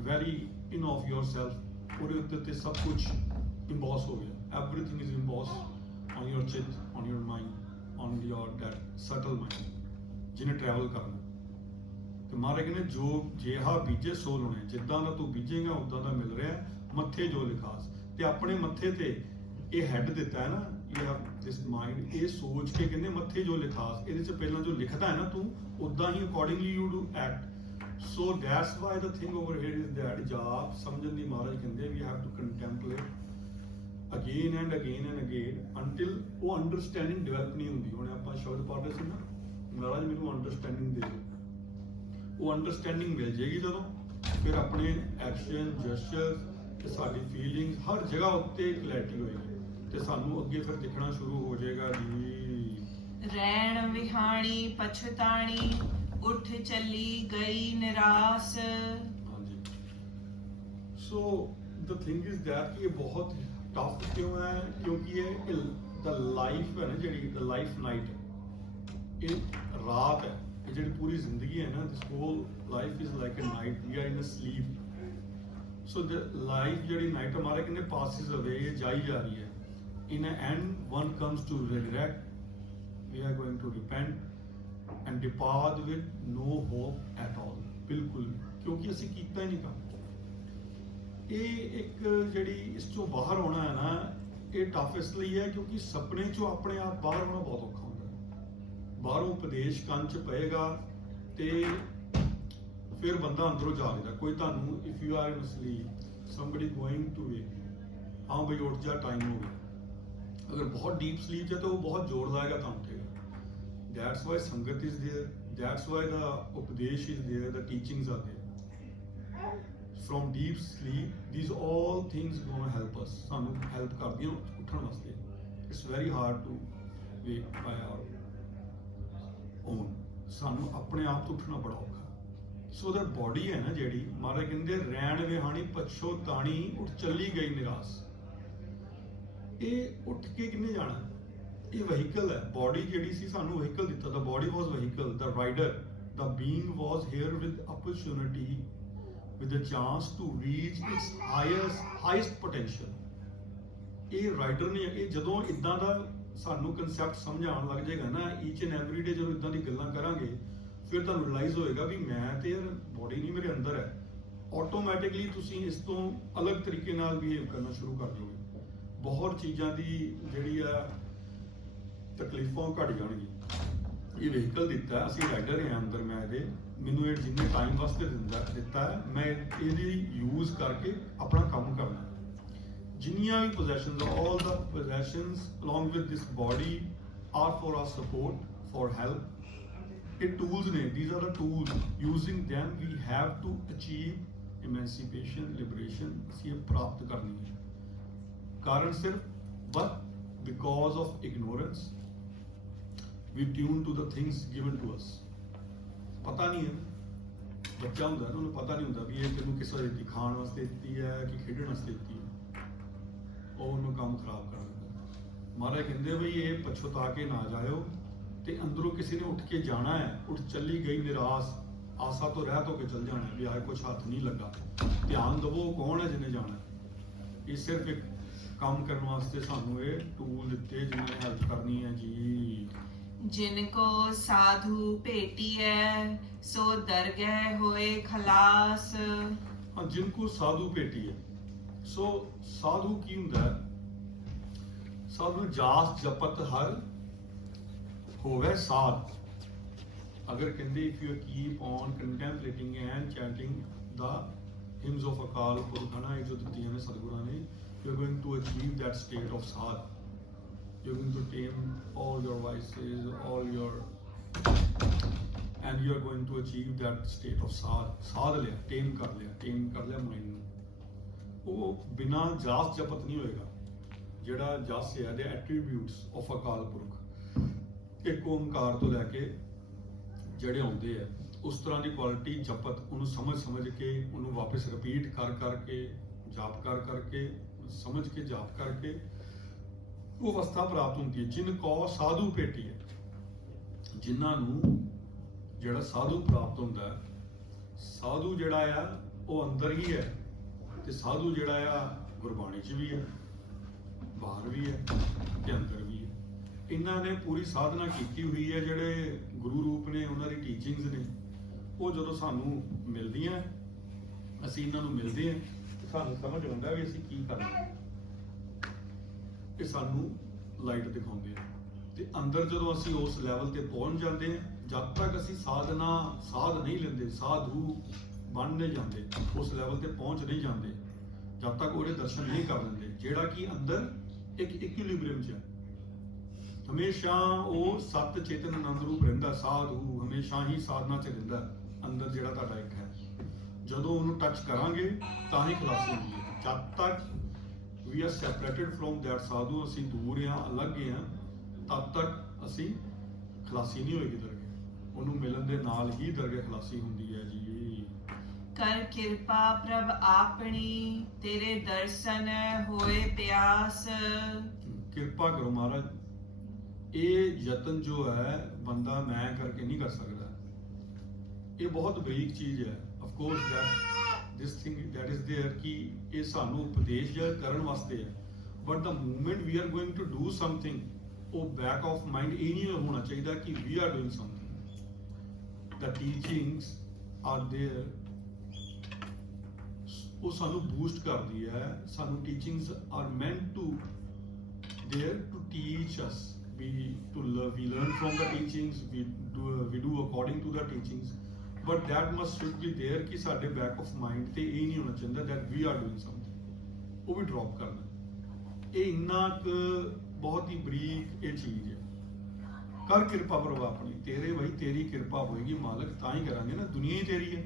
very in of yourself. ਉਹਦੇ ਉੱਤੇ ਤੇ ਸਭ ਕੁਝ emboss ਹੋ ਗਿਆ, everything is embossed on your chit, on your mind, on your that subtle mind ਜਿਹਨੇ travel ਕਰਨਾ। ਤੇ ਮਹਾਰਾਜ ਕਹਿੰਦੇ ਜੋ ਜਿਹਾ ਬੀਜੇ ਸੋ ਲਾਉਣੇ, ਜਿੱਦਾਂ ਦਾ ਤੂੰ ਬੀਜੇਗਾ ਉਦਾਂ ਦਾ ਮਿਲ ਰਿਹਾ, ਮੱਥੇ ਜੋ ਲਿਖਾਸ। ਤੇ ਆਪਣੇ ਮੱਥੇ ਤੇ ਇਹ ਹੈਡ ਦਿੱਤਾ ਹੈ ਨਾ, you have this mind, ਇਹ ਸੋਚ ਕੇ ਕਹਿੰਦੇ ਮੱਥੇ ਜੋ ਲਿਖਾਸ, ਇਹਦੇ ਚ ਪਹਿਲਾਂ ਜੋ ਲਿਖਦਾ ਹੈ ਨਾ ਤੂੰ, ਉਦਾਂ ਹੀ accordingly you do act. So that's why the thing over here is that ਜਾਪ ਸਮਝਣ ਦੀ ਮਹਾਰਾਜ ਕਹਿੰਦੇ we have to contemplate again and again and again until ਉਹ understanding develop ਨਹੀਂ ਹੁੰਦੀ। ਹੁਣ ਆਪਾਂ ਸ਼ਬਦ ਪੜ੍ਹਦੇ ਸੀ ਨਾ, ਮਹਾਰਾਜ ਮੈਨੂੰ understanding ਦੇ ਦਿਓ, ਉਹ ਅੰਡਰਸਟੈਂਡਿੰਗ ਮਿਲ ਜਾਏਗੀ ਜਦੋਂ ਫਿਰ ਆਪਣੇ ਐਕਸ਼ਨ ਜੈਸਚਰ ਤੇ ਸਾਡੀ ਫੀਲਿੰਗਸ ਹਰ ਜਗ੍ਹਾ ਉੱਤੇ ਕਲੈਰਿਟੀ ਹੋਏਗੀ ਤੇ ਸਾਨੂੰ ਅੱਗੇ ਫਿਰ ਦਿਖਣਾ ਸ਼ੁਰੂ ਹੋ ਜਾਏਗਾ ਜੀ। ਰੈਣ ਵਿਹਾਣੀ ਪਛਤਾਣੀ ਉੱਠ ਚੱਲੀ ਗਈ ਨਿਰਾਸ। ਹਾਂਜੀ, ਸੋ ਦ ਥਿੰਗ ਇਜ਼ ਦੈਟ ਇਹ ਬਹੁਤ ਟਫ ਕਿਉਂ ਹੈ, ਕਿਉਂਕਿ ਇਹ ਦ ਲਾਈਫ ਹੈ ਨਾ ਜਿਹੜੀ ਦ ਲਾਈਫ ਨਾਈਟ, ਇਹ ਰਾਤ ਹੈ, ਇਹ ਜਿਹੜੀ ਪੂਰੀ ਜ਼ਿੰਦਗੀ ਹੈ ਨਾ, this whole life is like a night, we are in a sleep. So the life ਜਿਹੜੀ ਨਾਈਟ ਹਮਾਰੇ ਕਹਿੰਦੇ ਪਾਸਿਸ ਅਵੇ, ਇਹ ਜਾਈ ਜਾ ਰਹੀ ਹੈ। in an end one comes to regret, we are going to repent and depart with no hope at all, ਬਿਲਕੁਲ, ਕਿਉਂਕਿ ਅਸੀਂ ਕੀਤਾ ਹੀ ਨਹੀਂ ਕੰਮ। ਇਹ ਇੱਕ ਜਿਹੜੀ ਇਸ ਚੋਂ ਬਾਹਰ ਆਉਣਾ ਹੈ ਨਾ, ਇਹ ਟਫ ਇਸ ਲਈ ਹੈ ਕਿਉਂਕਿ ਸੁਪਨੇ ਚੋਂ ਆਪਣੇ ਆਪ ਬਾਹਰ ਆਉਣਾ ਬਹੁਤ ਔਖਾ ਹੁੰਦਾ ਹੈ। ਬਾਹਰੋਂ ਉਪਦੇਸ਼ ਕੰਨ ਚ ਪਏਗਾ ਤੇ ਫਿਰ ਬੰਦਾ ਅੰਦਰੋਂ ਜਾਗਦਾ। ਕੋਈ ਤੁਹਾਨੂੰ if you are in sleep somebody going to wake you, ਹਾਂ ਬਈ ਉੱਠ ਜਾ ਟਾਈਮ ਹੋ ਗਿਆ। अगर बहुत डीप स्लीप है तो वो बहुत जोर लाएगा तो उठेगा। That's why संगत is there, that's why the उपदेश is there, the teachings are there. From deep sleep, these all things gonna help us. ਸਾਨੂੰ help ਕਰਦੀਆਂ ਉੱਠਣ ਵਾਸਤੇ। It's very hard to wake by our own. ਸਾਨੂੰ ਆਪਣੇ ਆਪ ਤੋਂ ਉੱਠਣਾ ਬੜਾ ਔਖਾ। So the body ਹੈ ਨਾ ਜਿਹੜੀ, ਮਹਾਰਾਜ ਕਹਿੰਦੇ ਰੈਣ ਵਿਹਾਣੀ ਪਛੋਤਾਣੀ ਉੱਠ ਚੱਲੀ ਗਈ ਨਿਰਾਸ। ਇਹ ਉੱਠ ਕੇ ਕਿੰਨੇ ਜਾਣਾ, ਇਹ ਵਹੀਕਲ ਹੈ। ਬਾਡੀ ਜਿਹੜੀ ਸੀ ਸਾਨੂੰ ਵਹੀਕਲ ਦਿੱਤਾ, the body was vehicle, the rider, the being was here with opportunity, with a chance to reach its highest potential. ਇਹ ਰਾਈਡਰ ਨੇ, ਇਹ ਜਦੋਂ ਇਦਾਂ ਦਾ ਸਾਨੂੰ ਕਨਸੈਪਟ ਸਮਝ ਆਉਣ ਲੱਗ ਜਾਏਗਾ ਨਾ, ਈਚ ਐਂਡ ਐਵਰੀ ਡੇ ਜਦੋਂ ਇਦਾਂ ਦੀ ਗੱਲਾਂ ਕਰਾਂਗੇ, ਫਿਰ ਤੁਹਾਨੂੰ ਰਿਅਲਾਈਜ਼ ਹੋਏਗਾ ਵੀ ਮੈਂ ਤੇ ਯਾਰ ਬਾਡੀ ਨਹੀਂ ਮੇਰੇ ਅੰਦਰ ਹੈ। ਆਟੋਮੈਟਿਕਲੀ ਤੁਸੀਂ ਇਸ ਤੋਂ ਅਲੱਗ ਤਰੀਕੇ ਨਾਲ ਬਿਹੇਵ ਕਰਨਾ ਸ਼ੁਰੂ ਕਰ ਦਿਓਗੇ। ਬਹੁਤ ਚੀਜ਼ਾਂ ਦੀ ਜਿਹੜੀ ਆ ਤਕਲੀਫਾਂ ਘਟ ਜਾਣਗੀਆਂ। ਇਹ ਵਹੀਕਲ ਦਿੱਤਾ, ਅਸੀਂ ਰਾਈਡਰ ਹਾਂ ਅੰਦਰ, ਮੈਂ ਇਹਦੇ, ਮੈਨੂੰ ਇਹ ਜਿੰਨੇ ਟਾਈਮ ਵਾਸਤੇ ਦਿੱਤਾ ਹੈ, ਮੈਂ ਇਹਦੀ ਯੂਜ਼ ਕਰਕੇ ਆਪਣਾ ਕੰਮ ਕਰਨਾ। ਜਿੰਨੀਆਂ ਵੀ possessions, all the possessions along with this body are for our support, for help. ਇਹ tools ਨੇ, these are the tools, using them we have to achieve emancipation, liberation, ਅਸੀਂ ਇਹ ਪ੍ਰਾਪਤ ਕਰਨੀ ਹੈ। ਕਾਰਨ ਸਿਰਫ but because of ignorance we tune to the things given to us. ਪਤਾ ਨਹੀਂ ਹੈ, ਬੱਚਾ ਹੁੰਦਾ ਨਾ, ਉਹਨੂੰ ਪਤਾ ਨਹੀਂ ਹੁੰਦਾ ਵੀ ਇਹ ਤੈਨੂੰ ਕਿਸ ਵਜ੍ਹਾ ਦਿੱਤੀ, ਖਾਣ ਵਾਸਤੇ ਦਿੱਤੀ ਹੈ ਕਿ ਖੇਡਣ ਵਾਸਤੇ ਦਿੱਤੀ ਹੈ, ਉਹ ਉਹਨੂੰ ਕੰਮ ਖਰਾਬ ਕਰ ਦਿੰਦਾ। ਮਹਾਰਾਜ ਕਹਿੰਦੇ ਬਈ ਇਹ ਪਛਤਾ ਕੇ ਨਾ ਜਾਇਓ, ਤੇ ਅੰਦਰੋਂ ਕਿਸੇ ਨੇ ਉੱਠ ਕੇ ਜਾਣਾ ਹੈ, ਉੱਠ ਚੱਲੀ ਗਈ ਨਿਰਾਸ, ਆਸਾ ਤੋਂ ਰਹਿਤ ਹੋ ਕੇ ਚੱਲ ਜਾਣਾ ਵੀ ਆਏ ਕੁਛ ਹੱਥ ਨਹੀਂ ਲੱਗਾ। ਧਿਆਨ ਦਵੋ ਕੌਣ ਹੈ ਜਿਹਨੇ ਜਾਣਾ, ਇਹ ਸਿਰਫ ਇੱਕ ਕੰਮ ਕਰਨ ਵਾਸਤੇ ਸਾਨੂੰ ਇਹ ਟੂਲ ਦਿੱਤੇ ਜਿਹਨਾਂ ਨੇ ਹੈਲਪ ਕਰਨੀ ਹੈ ਜੀ। जिनको साधु भेटी है सो दरगह होए खलास। हाँ, जिनको साधु भेटी है, सो साधु की ਹੁੰਦਾ ਹੈ, ਸਾਧੂ ਜਾਸ ਜਪਤ ਹਰ ਹੋਵੇ ਸਾਧ। ਅਗਰ ਕਹਿੰਦੇ if you keep on contemplating and chanting the hymns of Akal Purakh ਨਾ, ਇਹ ਜੋ ਦਿੱਤੀਆਂ ਨੇ ਸਤਿਗੁਰਾਂ ਨੇ, you are going to achieve that state of sadh. You're going to tame all your vices, all your, and you are going to achieve that state of sadh. ਸਾਧ ਲਿਆ, tame ਕਰ ਲਿਆ ਮਾਈਂਡ ਨੂੰ। ਉਹ ਬਿਨਾਂ ਜਾਸ ਜਪਤ ਨਹੀਂ ਹੋਏਗਾ। ਜਿਹੜਾ ਜਸ ਹੈ ਦੇ ਐਟਰੀਬਿਊਟਸ ਆਫ ਅਕਾਲ ਪੁਰਖ, ਇੱਕ ਓਮਕਾਰ ਤੋਂ ਲੈ ਕੇ ਜਿਹੜੇ ਆਉਂਦੇ ਆ, ਉਸ ਤਰ੍ਹਾਂ ਦੀ ਕੁਆਲਿਟੀ ਜਪਤ, ਉਹਨੂੰ ਸਮਝ ਕੇ ਉਹਨੂੰ ਵਾਪਸ ਰਿਪੀਟ ਕਰਕੇ ਜਾਪ ਕਰਕੇ ਸਮਝ ਕੇ ਜਾਪ ਕਰਕੇ ਉਹ ਅਵਸਥਾ ਪ੍ਰਾਪਤ ਹੁੰਦੀ ਹੈ ਜਿਨ ਕੋ ਸਾਧੂ ਭੇਟੀ ਹੈ, ਜਿਨ੍ਹਾਂ ਨੂੰ ਜਿਹੜਾ ਸਾਧੂ ਪ੍ਰਾਪਤ ਹੁੰਦਾ ਹੈ। ਸਾਧੂ ਜਿਹੜਾ ਆ ਉਹ ਅੰਦਰ ਹੀ ਹੈ, ਤੇ ਸਾਧੂ ਜਿਹੜਾ ਆ ਗੁਰਬਾਣੀ 'ਚ ਵੀ ਹੈ, ਬਾਹਰ ਵੀ ਹੈ ਤੇ ਅੰਦਰ ਵੀ ਹੈ। ਇਹਨਾਂ ਨੇ ਪੂਰੀ ਸਾਧਨਾ ਕੀਤੀ ਹੋਈ ਹੈ, ਜਿਹੜੇ ਗੁਰੂ ਰੂਪ ਨੇ, ਉਹਨਾਂ ਦੀ ਟੀਚਿੰਗਸ ਨੇ, ਉਹ ਜਦੋਂ ਸਾਨੂੰ ਮਿਲਦੀਆਂ, ਅਸੀਂ ਇਹਨਾਂ ਨੂੰ ਮਿਲਦੇ ਹਾਂ, ਤੇ ਸਾਨੂੰ ਸਮਝ ਆਉਂਦਾ ਵੀ ਅਸੀਂ ਕੀ ਕਰਨਾ। ਇਹ ਸਾਨੂੰ ਲਾਈਟ ਦਿਖਾਉਂਦੇ ਆ, ਤੇ ਅੰਦਰ ਜਦੋਂ ਅਸੀਂ ਉਸ ਲੈਵਲ ਤੇ ਪਹੁੰਚ ਜਾਂਦੇ ਹਾਂ, ਜਦ ਤੱਕ ਅਸੀਂ ਸਾਧ ਨਹੀਂ ਲੈਂਦੇ, ਸਾਧੂ ਬਣ ਨਹੀਂ ਜਾਂਦੇ, ਉਸ ਲੈਵਲ ਤੇ ਪਹੁੰਚ ਨਹੀਂ ਜਾਂਦੇ, ਜਦ ਤੱਕ ਉਹਦੇ ਦਰਸ਼ਨ ਨਹੀਂ ਕਰ ਲੈਂਦੇ, ਜਿਹੜਾ ਕਿ ਅੰਦਰ ਇੱਕ ਇਕੁਇਲਿਬ੍ਰੀਅਮ 'ਚ ਹੈ। ਹਮੇਸ਼ਾ ਉਹ ਸਤ ਚੇਤਨ ਆਨੰਦ ਰੂਪ ਰਹਿੰਦਾ। ਸਾਧੂ ਹਮੇਸ਼ਾ ਹੀ ਸਾਧਨਾ 'ਚ ਰਹਿੰਦਾ, ਅੰਦਰ ਜਿਹੜਾ ਤੁਹਾਡਾ ਇੱਕ ਹੈ। ਜਦੋਂ ਉਹਨੂੰ ਟੱਚ ਕਰਾਂਗੇ ਤਾਂ ਹੀ ਖਲਾਸੀ ਹੁੰਦੀ ਹੈ। ਜਦ ਤੱਕ we are separated from that sadhu, ਅਸੀਂ ਦੂਰ ਹਾਂ, ਅਲੱਗ ਹਾਂ, ਤਦ ਤੱਕ ਅਸੀਂ ਖਲਾਸੀ ਨਹੀਂ ਹੋਏਗੀ ਦਰਗਾਹ। ਉਹਨੂੰ ਮਿਲਣ ਦੇ ਨਾਲ ਹੀ ਦਰਗਾਹ ਖਲਾਸੀ ਹੁੰਦੀ ਹੈ ਜੀ। ਕਰ ਕਿਰਪਾ ਪ੍ਰਭ ਆਪਣੀ, ਤੇਰੇ ਦਰਸ਼ਨ ਹੋਏ ਪਿਆਸ। ਕਿਰਪਾ ਕਰੋ ਮਹਾਰਾਜ। ਇਹ ਯਤਨ ਜੋ ਹੈ ਬੰਦਾ ਮੈਂ ਕਰਕੇ ਨਹੀਂ ਕਰ ਸਕਦਾ, ਇਹ ਬਹੁਤ ਬਰੀਕ ਚੀਜ਼ ਹੈ। Of course that this thing that is there ਕਿ ਇਹ ਸਾਨੂੰ ਉਪਦੇਸ਼ ਜਾਂ ਕਰਨ ਵਾਸਤੇ ਹੈ, but the moment we are going to do something, ਉਹ ਬੈਕ ਆਫ ਮਾਈਂਡ ਇਹ ਨਹੀਂ ਹੋਣਾ ਚਾਹੀਦਾ ਕਿ we are doing something. The teachings are there, ਉਹ ਸਾਨੂੰ ਬੂਸਟ ਕਰਦੀ ਹੈ। ਸਾਨੂੰ teachings are meant to there to teach us, we learn from the teachings, we do according to the teachings, but that must should be there ਕਿ ਸਾਡੇ back of mind ਤੇ ਇਹ ਨਹੀਂ ਹੋਣਾ ਚਾਹੀਦਾ that we are doing something, ਉਹ ਵੀ drop ਕਰਨਾ। ਇਹ ਇੰਨਾ ਕੁ ਬਹੁਤ ਹੀ ਬਰੀਕ ਇਹ ਚੀਜ਼ ਹੈ। ਕਰ ਕਿਰਪਾ ਪ੍ਰਭ ਆਪਣੀ, ਤੇਰੇ ਬਈ ਤੇਰੀ ਕਿਰਪਾ ਹੋਏਗੀ ਮਾਲਕ, ਤਾਂ ਹੀ ਕਰਾਂਗੇ ਨਾ। ਦੁਨੀਆ ਹੀ ਤੇਰੀ ਹੈ,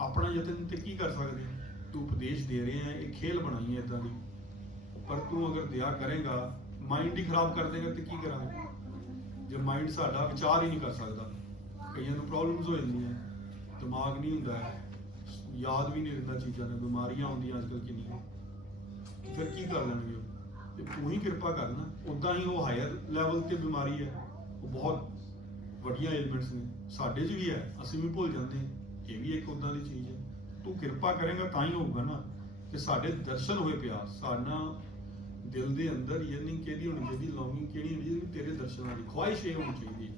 ਆਪਣਾ ਯਤਨ ਤੇ ਕੀ ਕਰ ਸਕਦੇ ਹਾਂ। ਤੂੰ ਉਪਦੇਸ਼ ਦੇ ਰਹੇ ਹੈ, ਇਹ ਖੇਲ ਬਣਾਈ ਹੈ ਇਦਾਂ ਦੀ, ਪਰ ਤੂੰ ਅਗਰ ਦਇਆ ਕਰੇਗਾ, ਮਾਈਂਡ ਹੀ ਖਰਾਬ ਕਰ ਦੇਗਾ ਤੇ ਕੀ ਕਰਾਂਗੇ। ਜੇ ਮਾਈਂਡ ਸਾਡਾ ਵਿਚਾਰ ਹੀ ਨਹੀਂ ਕਰ ਸਕਦਾ, ਕਈਆਂ ਨੂੰ ਪ੍ਰੋਬਲਮਸ ਹੋ ਜਾਂਦੀਆਂ, ਦਿਮਾਗ ਨਹੀਂ ਹੁੰਦਾ, ਯਾਦ ਵੀ ਨਹੀਂ ਰਹਿੰਦਾ ਚੀਜ਼ਾਂ ਨੇ, ਬਿਮਾਰੀਆਂ ਆਉਂਦੀਆਂ ਅੱਜ ਕੱਲ੍ਹ ਕਿੰਨੀਆਂ, ਫਿਰ ਕੀ ਕਰ ਲੈਣਗੇ ਉਹ। ਤੇ ਤੂੰ ਹੀ ਕਿਰਪਾ ਕਰਨਾ। ਉੱਦਾਂ ਹੀ ਉਹ ਹਾਇਰ ਲੈਵਲ ਤੇ ਬਿਮਾਰੀ ਹੈ, ਉਹ ਬਹੁਤ ਵੱਡੀਆਂ ਐਲੀਮੈਂਟਸ ਨੇ, ਸਾਡੇ 'ਚ ਵੀ ਹੈ, ਅਸੀਂ ਵੀ ਭੁੱਲ ਜਾਂਦੇ ਹਾਂ। ਇਹ ਵੀ ਇੱਕ ਉੱਦਾਂ ਦੀ ਚੀਜ਼ ਹੈ। ਤੂੰ ਕਿਰਪਾ ਕਰੇਗਾ ਤਾਂ ਹੀ ਹੋਊਗਾ ਨਾ, ਕਿ ਸਾਡੇ ਦਰਸ਼ਨ ਹੋਏ ਪਿਆਸ। ਸਾਡਾ ਦਿਲ ਦੇ ਅੰਦਰ ਯਰਨਿੰਗ ਕਿਹਦੀ ਹੋਣੀ ਚਾਹੀਦੀ, ਲੌਂਗਿੰਗ ਕਿਹੜੀ ਹੋਣੀ ਚਾਹੀਦੀ, ਤੇਰੇ ਦਰਸ਼ਨਾਂ ਦੀ ਖੁਆਇਸ਼ ਇਹ ਹੋਣੀ ਚਾਹੀਦੀ ਹੈ,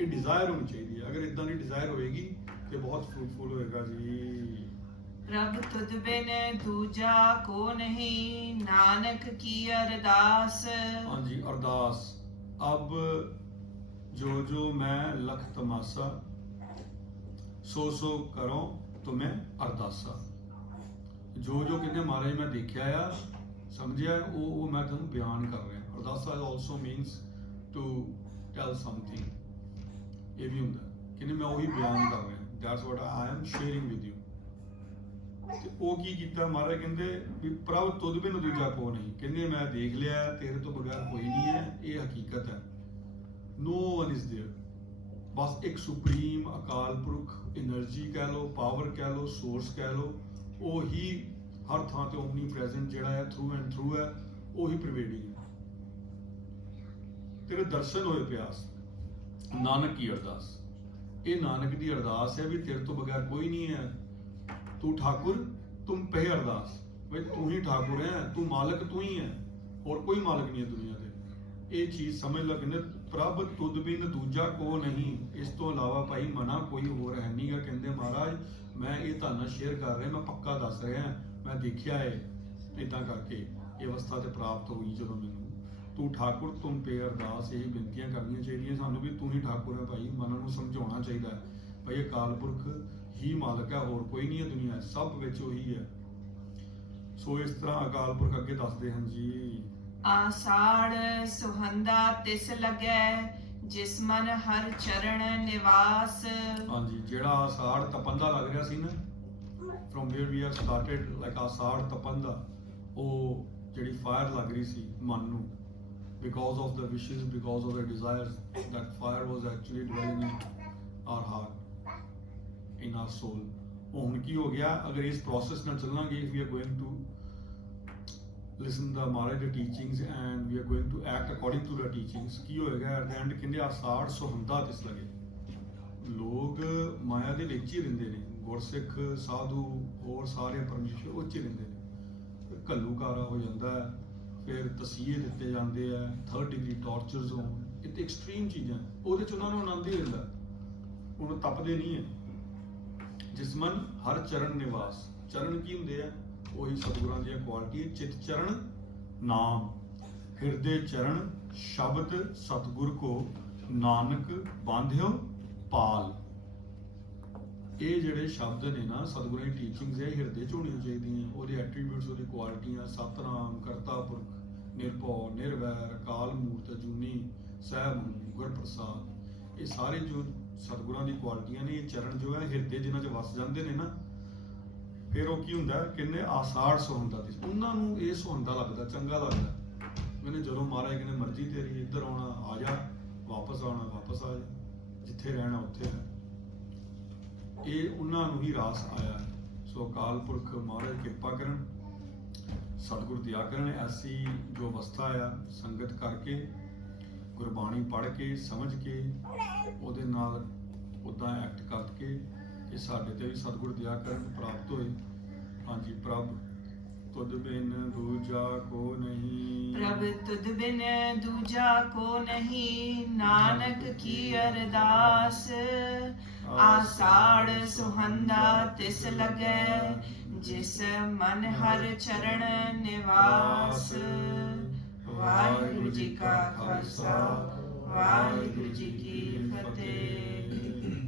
ਇਹ ਡਿਜ਼ਾਇਰ ਹੋਣੀ ਚਾਹੀਦੀ ਹੈ। ਅਗਰ ਇਦਾਂ ਦੀ ਡਿਜ਼ਾਇਰ ਹੋਏਗੀ ਤੇ ਬਹੁਤ ਫਰੂਟਫੁਲ ਹੋਏਗਾ ਜੀ। ਪ੍ਰਭ ਤੁਧ ਬਿਨ ਦੂਜਾ ਕੋ ਨਹੀਂ, ਨਾਨਕ ਕੀ ਅਰਦਾਸ। ਹਾਂਜੀ, ਅਰਦਾਸ। ਅਬ ਜੋ ਮੈਂ ਲਖ ਤਮਾਸਾ, ਸੋ ਕਰੋ ਤੁਮੇ ਅਰਦਾਸਾ। ਜੋ ਕਹਿੰਦੇ ਮਹਾਰਾਜ ਮੈਂ ਦੇਖਿਆ ਆ, ਸਮਝਿਆ, ਉਹ ਮੈਂ ਤੁਹਾਨੂੰ ਬਿਆਨ ਕਰ ਰਿਹਾ। ਅਰਦਾਸਾ also means to tell something. ਇਹ ਵੀ ਹੁੰਦਾ ਕਹਿੰਦੇ ਮੈਂ ਉਹੀ ਬਿਆਨ ਕਰ ਰਿਹਾ, that's what I am sharing with you. ਤੇ ਉਹ ਕੀ ਕੀਤਾ ਮਹਾਰਾਜ, ਕਹਿੰਦੇ ਵੀ ਪ੍ਰਭ ਤੁਧ ਬਿਨ ਦੂਜਾ ਕੋ ਨਹੀਂ, ਕਹਿੰਦੇ ਮੈਂ ਦੇਖ ਲਿਆ, ਤੇਰੇ ਤੋਂ ਬਗੈਰ ਕੋਈ ਨਹੀਂ ਹੈ, ਇਹ ਹਕੀਕਤ ਹੈ। ਨੋ ਵਨ ਇਜ਼ ਦੇਅਰ, ਬਸ ਇੱਕ ਸੁਪਰੀਮ ਅਕਾਲ ਪੁਰਖ એનર્ਜੀ ਕਹਿ ਲਓ, ਪਾਵਰ ਕਹਿ ਲਓ, ਸੋਰਸ ਕਹਿ ਲਓ, ਉਹ ਹੀ ਹਰ ਥਾਂ ਤੇ ਓਮਨੀ ਪ੍ਰੈਜ਼ੈਂਟ ਜਿਹੜਾ ਹੈ, ਥਰੂ ਐਂਡ ਥਰੂ ਹੈ, ਉਹੀ ਪ੍ਰਵੇਡਿੰਗ ਹੈ। ਤੇਰੇ ਦਰਸ਼ਨ ਹੋਏ ਪਿਆਸ, ਨਾਨਕ ਕੀ ਅਰਦਾਸ। ਇਹ ਨਾਨਕ ਦੀ ਅਰਦਾਸ ਹੈ ਵੀ ਤੇਰੇ ਤੋਂ ਬਗੈਰ ਕੋਈ ਨਹੀਂ ਹੈ। ਤੂੰ ਠਾਕੁਰ ਤੁਮ ਪਹਿ ਅਰਦਾਸ, ਬਈ ਤੂੰ ਹੀ ਠਾਕੁਰ ਹੈ, ਤੂੰ ਮਾਲਕ ਤੂੰ ਹੀ ਹੈ, ਹੋਰ ਕੋਈ ਮਾਲਕ ਨਹੀਂ ਹੈ ਦੁਨੀਆ ਤੇ। ਇਹ ਚੀਜ਼ ਸਮਝ ਲੈ। ਕਹਿੰਦੇ ਪ੍ਰਭ ਤੁਧ ਬਿਨ ਦੂਜਾ ਕੋ ਨਹੀਂ, ਇਸ ਤੋਂ ਇਲਾਵਾ ਭਾਈ ਮਨਾ ਕੋਈ ਹੋਰ ਹੈ ਨਹੀਂਗਾ। ਕਹਿੰਦੇ ਮਹਾਰਾਜ ਮੈਂ ਇਹ ਤੁਹਾਨੂੰ ਸ਼ੇਅਰ ਕਰ ਰਿਹਾ, ਮੈਂ ਪੱਕਾ ਦੱਸ ਰਿਹਾ, ਮੈਂ ਦੇਖਿਆ ਹੈ ਇਦਾਂ ਕਰਕੇ ਇਹ ਅਵਸਥਾ ਤੇ ਪ੍ਰਾਪਤ ਹੋਈ ਜਦੋਂ ਮੈਨੂੰ। ਤੂੰ ਠਾਕੁਰ ਤੁਮ ਪੇ ਅਰਦਾਸ, ਇਹ ਬੇਨਤੀਆਂ ਕਰਨੀਆਂ ਚਾਹੀਦੀਆਂ ਸਾਨੂੰ ਵੀ ਤੂੰ ਹੀ ਠਾਕੁਰ ਹੈ ਭਾਈ। ਮਨਾਂ ਨੂੰ ਸਮਝਾਉਣਾ ਚਾਹੀਦਾ ਹੈ ਭਾਈ ਅਕਾਲ ਪੁਰਖ ਹੀ ਮਾਲਕ ਹੈ, ਹੋਰ ਕੋਈ ਨਹੀਂ ਹੈ ਦੁਨੀਆ 'ਚ, ਸਭ ਵਿੱਚ ਉਹੀ ਹੈ। ਸੋ ਇਸ ਤਰ੍ਹਾਂ ਅਕਾਲ ਪੁਰਖ ਅੱਗੇ ਦੱਸਦੇ ਹਨ ਜੀ। ਆਸਾੜ ਸੁਹੰਦਾ ਤਿਸ ਲੱਗੈ, ਜਿਸ ਮਨ ਹਰ ਚਰਨ ਨਿਵਾਸ। ਹਾਂਜੀ, ਜਿਹੜਾ ਆਸਾੜ ਤਪਨ ਦਾ ਲੱਗ ਰਿਹਾ ਸੀ ਨਾ, from where we have started, like ਆਸਾੜ Tapan ਦਾ, ਉਹ ਜਿਹੜੀ ਫਾਇਰ ਲੱਗ ਰਹੀ ਸੀ ਮਨ ਨੂੰ, because of the wishes, because of the desires, that fire was actually dwelling in our heart, in our soul. ਉਹ ਹੁਣ ਕੀ ਹੋ ਗਿਆ, ਅਗਰ ਇਸ ਪ੍ਰੋਸੈਸ ਨਾਲ ਚੱਲਾਂਗੇ, if we are going to listen the Maharaj the teachings and we are going to act according to the teachings, ਕੀ ਹੋਏਗਾ at the end ਕਹਿੰਦੇ ਆਸਾੜ ਸੁਹੰਦਾ ਤਿਸ ਲਗੇ। ਲੋਕ ਮਾਇਆ ਦੇ ਵਿੱਚ ਹੀ ਰਹਿੰਦੇ ਨੇ, ਗੁਰਸਿੱਖ ਸਾਧੂ ਹੋਰ ਸਾਰੇ ਪਰਮੇਸ਼ਰ ਉਹ 'ਚ ਹੀ ਰਹਿੰਦੇ ਨੇ। ਫਿਰ ਘੱਲੂਕਾਰਾ ਹੋ ਜਾਂਦਾ ਹੈ, ਫਿਰ ਤਸੀਹੇ ਦਿੱਤੇ ਜਾਂਦੇ ਆ, 3rd ਡਿਗਰੀ ਟਾਰਚਰ ਜ਼ੋਨ, ਇਹ ਤੇ ਐਕਸਟ੍ਰੀਮ ਚੀਜ਼ਾਂ, ਉਹਦੇ 'ਚ ਉਹਨਾਂ ਨੂੰ ਆਨੰਦ ਹੀ ਰਹਿੰਦਾ, ਹੁਣ ਤਪਦੇ ਨਹੀਂ ਹੈ। ਜਿਸਮਨ ਹਰ ਚਰਨ ਨਿਵਾਸ, ਚਰਨ ਕੀ ਹੁੰਦੇ ਆ? ਉਹੀ ਸਤਿਗੁਰਾਂ ਦੀਆਂ ਕੁਆਲਿਟੀਆਂ, ਚਿਤ ਚਰਨ ਨਾਮ, ਹਿਰਦੇ ਚਰਨ ਸ਼ਬਦ ਸਤਿਗੁਰ ਕੋ ਨਾਨਕ ਬਾਂਧਿਓ ਪਾਲ। ਇਹ ਜਿਹੜੇ ਸ਼ਬਦ ਨੇ ਨਾ ਸਤਿਗੁਰਾਂ ਦੀ ਟੀਚਿੰਗਸ ਹੈ, ਹਿਰਦੇ 'ਚ ਹੋਣੀਆਂ ਚਾਹੀਦੀਆਂ, ਉਹਦੇ ਐਟਰੀਬਿਊਟਸ, ਉਹਦੀ ਕੁਆਲਿਟੀਆਂ, ਸਤਿਨਾਮ ਕਰਤਾ ਪੁਰਖ ਨਿਰਭਉ ਨਿਰਵੈਰ ਅਕਾਲ ਮੂਰਤ ਅਜੂਨੀ ਸਹਿਬ ਗੁਰ ਪ੍ਰਸਾਦ, ਇਹ ਸਾਰੇ ਜੋ ਸਤਿਗੁਰਾਂ ਦੀ ਕੁਆਲਿਟੀਆਂ ਨੇ, ਇਹ ਚਰਨ ਜੋ ਹੈ ਹਿਰਦੇ ਜਿਨ੍ਹਾਂ 'ਚ ਵਸ ਜਾਂਦੇ ਨੇ ਨਾ, ਫਿਰ ਉਹ ਕੀ ਹੁੰਦਾ ਕਹਿੰਦੇ ਆਸਾੜ ਸੁਹੰਦਾ ਤੇ ਉਹਨਾਂ ਨੂੰ ਇਹ ਸੁਹੰਦਾ ਲੱਗਦਾ, ਚੰਗਾ ਲੱਗਦਾ। ਮੈਨੂੰ ਜਦੋਂ ਮਹਾਰਾਜ ਕਹਿੰਦੇ ਮਰਜ਼ੀ ਤੇਰੀ, ਇੱਧਰ ਆਉਣਾ ਆ ਜਾ, ਵਾਪਸ ਆਉਣਾ ਵਾਪਸ ਆ ਜਾ, ਜਿੱਥੇ ਰਹਿਣਾ ਉੱਥੇ ਰਹਿ, ਇਹ ਉਹਨਾਂ ਨੂੰ ਹੀ ਰਾਸ ਆਇਆ। ਸੋ ਅਕਾਲ ਪੁਰਖ ਮਹਾਰਾਜ ਕਿਰਪਾ ਕਰਨ, ਸਤਿਗੁਰ ਦਿਆ ਕਰਨ ਐਸੀ ਜੋ ਅਵਸਥਾ ਆ, ਸੰਗਤ ਕਰਕੇ ਗੁਰਬਾਣੀ ਪੜ੍ਹ ਕੇ ਸਮਝ ਕੇ ਉਹਦੇ ਨਾਲ ਉੱਦਾਂ ਐਕਟ ਕਰਕੇ ਕਿ ਸਾਡੇ ਤੇ ਵੀ ਸਤਿਗੁਰ ਦਿਆ ਕਰਨ ਪ੍ਰਾਪਤ ਹੋਏ। ਹਾਂਜੀ, ਪ੍ਰਭ ਤੁਧ ਬਿਨ ਦੂਜਾ ਕੋ ਨਹੀਂ, ਪ੍ਰਭ ਤੁਧ ਬਿਨ ਦੂਜਾ ਕੋ ਨਹੀਂ, ਨਾਨਕ ਕੀ ਅਰਦਾਸ। ਆਸਾੜ ਸੁਹੰਦਾ ਤਿਸ ਲਗੈ, ਜਿਸ ਮਨ ਹਰ ਚਰਨ ਨਿਵਾਸ। ਵਾਹਿਗੁਰੂ ਜੀ ਕਾ ਖਾਲਸਾ, ਵਾਹਿਗੁਰੂ ਜੀ ਕੀ ਫਤਿਹ।